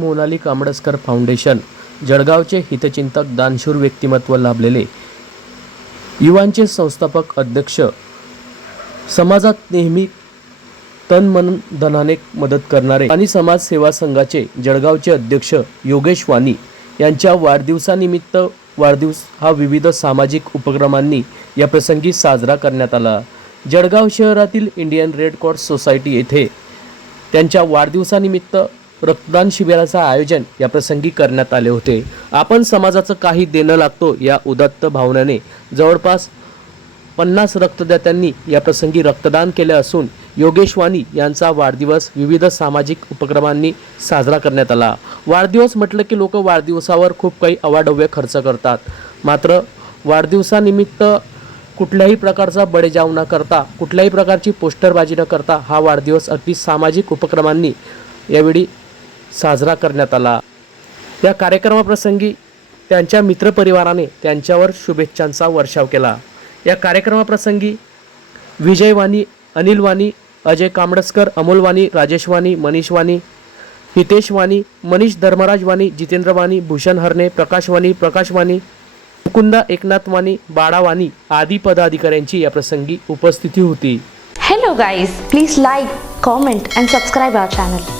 Monali कांबडसकर foundation जळगावचे हितचिंतक दानशूर व्यक्तिमत्व लाभलेले युवांचे संस्थापक अध्यक्ष समाजात नेहमी तन मन धनाने मदत करणारे आणि समाज सेवा संघाचे जळगावचे अध्यक्ष योगेश वाणी यांच्या वाढदिवसानिमित्त वाढदिवस हा विविध सामाजिक उपक्रमांनी या प्रसंगी साजरा करण्यात आला. जळगाव शहरातील इंडियन रेड क्रॉस सोसायटी येथे त्यांच्या वाढदिवसानिमित्त रक्तदान शिबिराचं आयोजन या प्रसंगी करण्यात आले होते. आपण समाजाचं काही देणं लागतो या उदात्त भावनेने जवळपास पन्नास रक्तदात्यांनी या प्रसंगी रक्तदान केले असून योगेश वाणी यांचा वाढदिवस विविध सामाजिक उपक्रमांनी साजरा करण्यात आला. वाढदिवस म्हटलं की लोक वाढदिवसावर खूप काही अवाढव्य खर्च करतात. मात्र वाढदिवसानिमित्त कुठल्याही प्रकारचा बडेजाव न करता कुठल्याही प्रकारची पोस्टरबाजी न करता हा वाढदिवस अगदी सामाजिक उपक्रमांनी यावेळी साजरा करण्यात आला. या कार्यक्रमाप्रसंगी त्यांच्या मित्रपरिवाराने त्यांच्यावर शुभेच्छांचा वर्षाव केला. या कार्यक्रमाप्रसंगी विजय वाणी अनिल वाणी अजय कांबडसकर अमोल वाणी राजेश वाणी मनीष वाणी हितेश वाणी मनीष धर्मराज वाणी जितेंद्र वाणी भूषण हरणे प्रकाश वाणी प्रकाश वाणी मुकुंदा एकनाथ वाणी बाळा वाणी आदी पदाधिकाऱ्यांची या प्रसंगी उपस्थिती होती. Hello guys please like comment and subscribe our channel